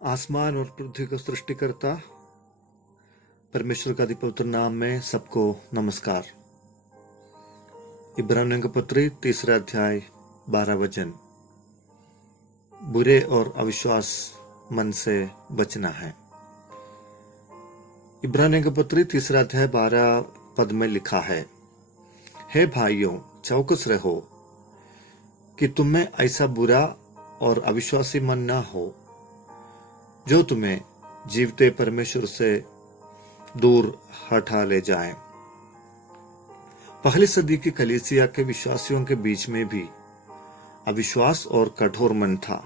आसमान और पृथ्वी का सृष्टिकर्ता परमेश्वर का पवित्र नाम में सबको नमस्कार। इब्रानियों का पत्री 3 अध्याय 12 वचन। बुरे और अविश्वास मन से बचना है। इब्रानियों का पत्री 3 अध्याय 12 पद में लिखा है, हे भाइयों, चौकस रहो कि तुम में ऐसा बुरा और अविश्वासी मन ना हो जो तुम्हें जीवते परमेश्वर से दूर हटा ले जाए। पहली सदी की कलीसिया के विश्वासियों के बीच में भी अविश्वास और कठोर मन था।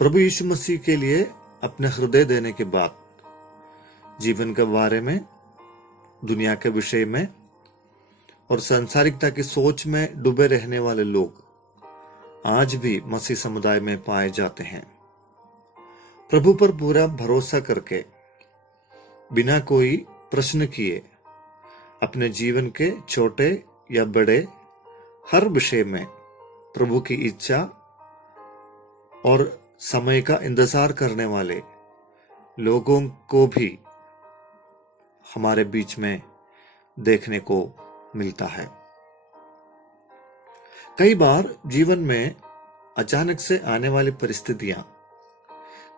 प्रभु यीशु मसीह के लिए अपने हृदय देने के बाद जीवन के बारे में, दुनिया के विषय में और सांसारिकता की सोच में डूबे रहने वाले लोग आज भी मसीह समुदाय में पाए जाते हैं। प्रभु पर पूरा भरोसा करके बिना कोई प्रश्न किए अपने जीवन के छोटे या बड़े हर विषय में प्रभु की इच्छा और समय का इंतजार करने वाले लोगों को भी हमारे बीच में देखने को मिलता है। कई बार जीवन में अचानक से आने वाली परिस्थितियां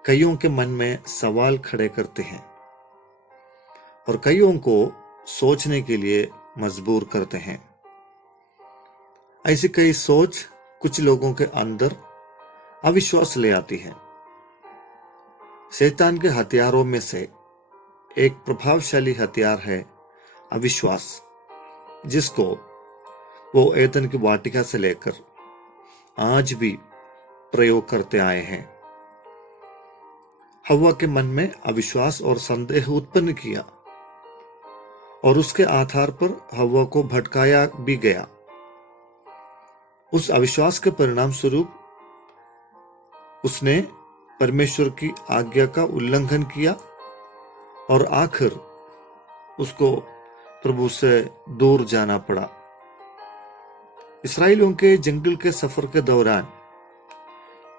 कईयों के मन में सवाल खड़े करते हैं और कईयों को सोचने के लिए मजबूर करते हैं। ऐसी कई सोच कुछ लोगों के अंदर अविश्वास ले आती है। शैतान के हथियारों में से एक प्रभावशाली हथियार है अविश्वास, जिसको वो एदन की वाटिका से लेकर आज भी प्रयोग करते आए हैं। हव्वा के मन में अविश्वास और संदेह उत्पन्न किया और उसके आधार पर हव्वा को भटकाया भी गया। उस अविश्वास के परिणाम स्वरूप उसने परमेश्वर की आज्ञा का उल्लंघन किया और आखिर उसको प्रभु से दूर जाना पड़ा। इस्राएलियों के जंगल के सफर के दौरान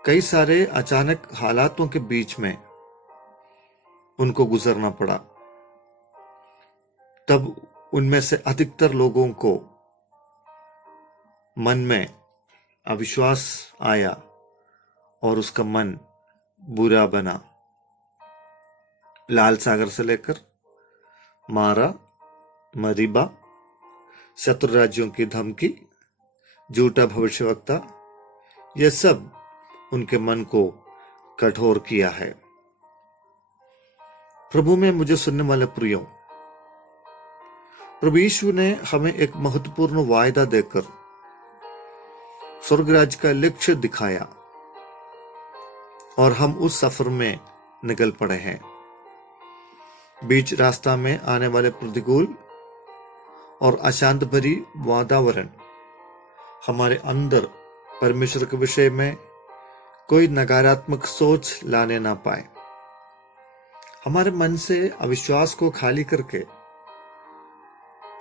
कई सारे अचानक हालातों के बीच में उनको गुजरना पड़ा। तब उनमें से अधिकतर लोगों को मन में अविश्वास आया और उसका मन बुरा बना। लाल सागर से लेकर मारा, मरीबा, शत्रु राज्यों की धमकी, झूठा भविष्यवक्ता, यह सब उनके मन को कठोर किया है। प्रभु में मुझे सुनने वाले प्रियो, प्रभु यीशु ने हमें एक महत्वपूर्ण वायदा देकर स्वर्ग राज्य का लक्ष्य दिखाया और हम उस सफर में निकल पड़े हैं। बीच रास्ता में आने वाले प्रतिकूल और अशांत भरी वातावरण हमारे अंदर परमेश्वर के विषय में कोई नकारात्मक सोच लाने ना पाए। हमारे मन से अविश्वास को खाली करके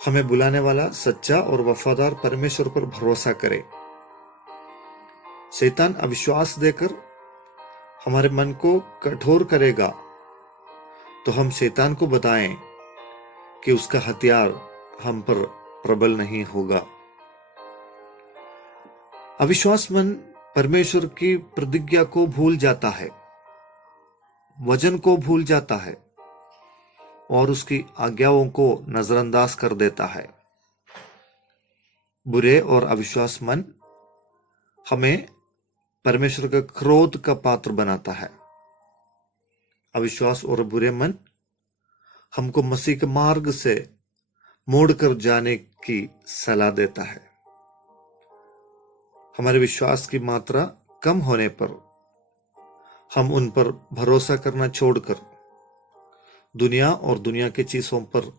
हमें बुलाने वाला सच्चा और वफादार परमेश्वर पर भरोसा करे। शैतान अविश्वास देकर हमारे मन को कठोर करेगा तो हम शैतान को बताएं कि उसका हथियार हम पर प्रबल नहीं होगा। अविश्वास मन परमेश्वर की प्रतिज्ञा को भूल जाता है, वचन को भूल जाता है और उसकी आज्ञाओं को नजरअंदाज कर देता है। बुरे और अविश्वास मन हमें परमेश्वर के क्रोध का पात्र बनाता है। अविश्वास और बुरे मन हमको मसीह के मार्ग से मोड़कर जाने की सलाह देता है। हमारे विश्वास की मात्रा कम होने पर हम उन पर भरोसा करना छोड़कर दुनिया और दुनिया की चीजों पर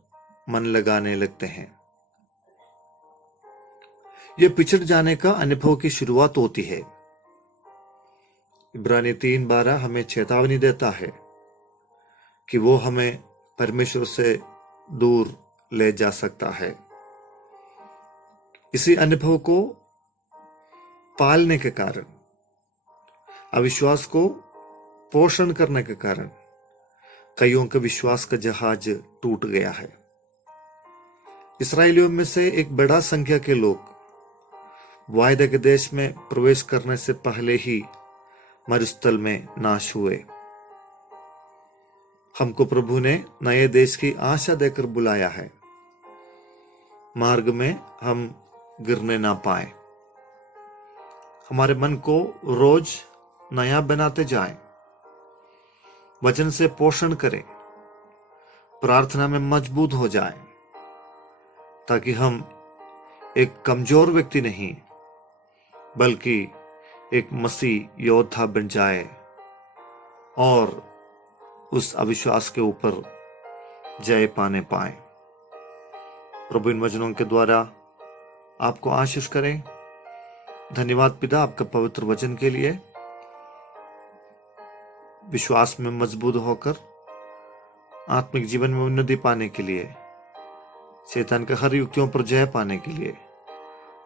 मन लगाने लगते हैं। यह पिछड़ जाने का अनुभव की शुरुआत होती है। इब्रानी 3:12 हमें चेतावनी देता है कि वो हमें परमेश्वर से दूर ले जा सकता है। इसी अनुभव को पालने के कारण अविश्वास को पोषण करने के कारण कईयों के विश्वास का जहाज टूट गया है। इस्राएलियों में से एक बड़ा संख्या के लोग वायदे के देश में प्रवेश करने से पहले ही मरुस्थल में नाश हुए। हमको प्रभु ने नए देश की आशा देकर बुलाया है। मार्ग में हम गिरने ना पाए। हमारे मन को रोज नया बनाते जाएं। वचन से पोषण करें, प्रार्थना में मजबूत हो जाएं, ताकि हम एक कमजोर व्यक्ति नहीं बल्कि एक मसीह योद्धा बन जाए और उस अविश्वास के ऊपर जय पाने पाए। प्रभु इन वचनों के द्वारा आपको आशीष करें। धन्यवाद पिता आपका पवित्र वचन के लिए। विश्वास में मजबूत होकर आत्मिक जीवन में उन्नति पाने के लिए, शैतान के हर युक्तियों पर जय पाने के लिए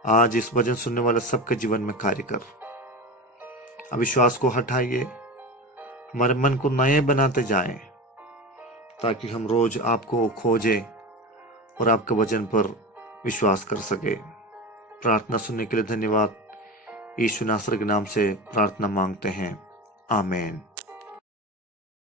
आज इस वचन सुनने वाले सबके जीवन में कार्य कर। अविश्वास को हटाइए, हमारे मन को नए बनाते जाएं, ताकि हम रोज आपको खोजें और आपके वचन पर विश्वास कर सके। प्रार्थना सुनने के लिए धन्यवाद। यीशु नासरी के नाम से प्रार्थना मांगते हैं, आमीन।